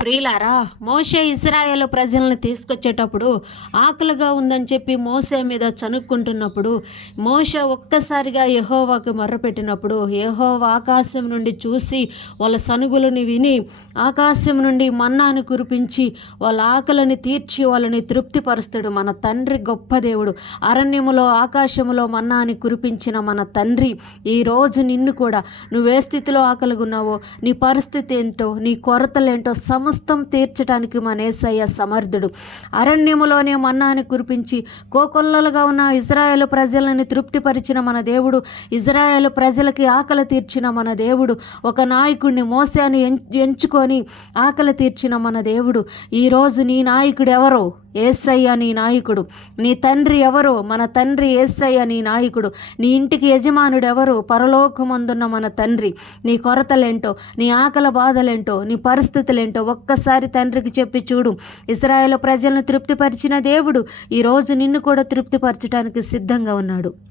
ప్రియులారా, మోషే ఇశ్రాయేలు ప్రజలను తీసుకొచ్చేటప్పుడు ఆకలిగా ఉందని చెప్పి మోషే మీద చనుక్కుంటున్నప్పుడు మోషే ఒక్కసారిగా యెహోవాకు మొర్రపెట్టినప్పుడు యెహోవా ఆకాశం నుండి చూసి వాళ్ళ సనుగులని విని ఆకాశం నుండి మన్నాను కురిపించి వాళ్ళ ఆకలిని తీర్చి వాళ్ళని తృప్తిపరుస్తాడు. మన తండ్రి గొప్ప దేవుడు. అరణ్యములో ఆకాశములో మన్నాని కురిపించిన మన తండ్రి ఈరోజు నిన్ను కూడా నువ్వే స్థితిలో ఆకలిగా ఉన్నావో, నీ పరిస్థితి ఏంటో, నీ కొరతలేంటో సమస్తం తీర్చడానికి మన యేసయ్య సమర్థుడు. అరణ్యములోనే మన్నాని కురిపించి కోకొల్లలుగా ఉన్న ఇశ్రాయేలు ప్రజలను తృప్తిపరిచిన మన దేవుడు, ఇశ్రాయేలు ప్రజలకి ఆకలి తీర్చిన మన దేవుడు, ఒక నాయకుడిని మోసేని ఎంచుకొని ఆకలి తీర్చిన మన దేవుడు. ఈరోజు నీ నాయకుడు ఎవరో? యేసయ్య నీ నాయకుడు. నీ తండ్రి ఎవరో? మన తండ్రి యేసయ్య నీ నాయకుడు. నీ ఇంటికి యజమానుడు ఎవరు? పరలోకమందున్న మన తండ్రి. నీ కొరతలేంటో, నీ ఆకలి బాధలేంటో, నీ పరిస్థితులేంటో ఒక్కసారి తండ్రికి చెప్పి చూడు. ఇశ్రాయేలు ప్రజలను తృప్తిపరిచిన దేవుడు ఈరోజు నిన్ను కూడా తృప్తిపరచడానికి సిద్ధంగా ఉన్నాడు.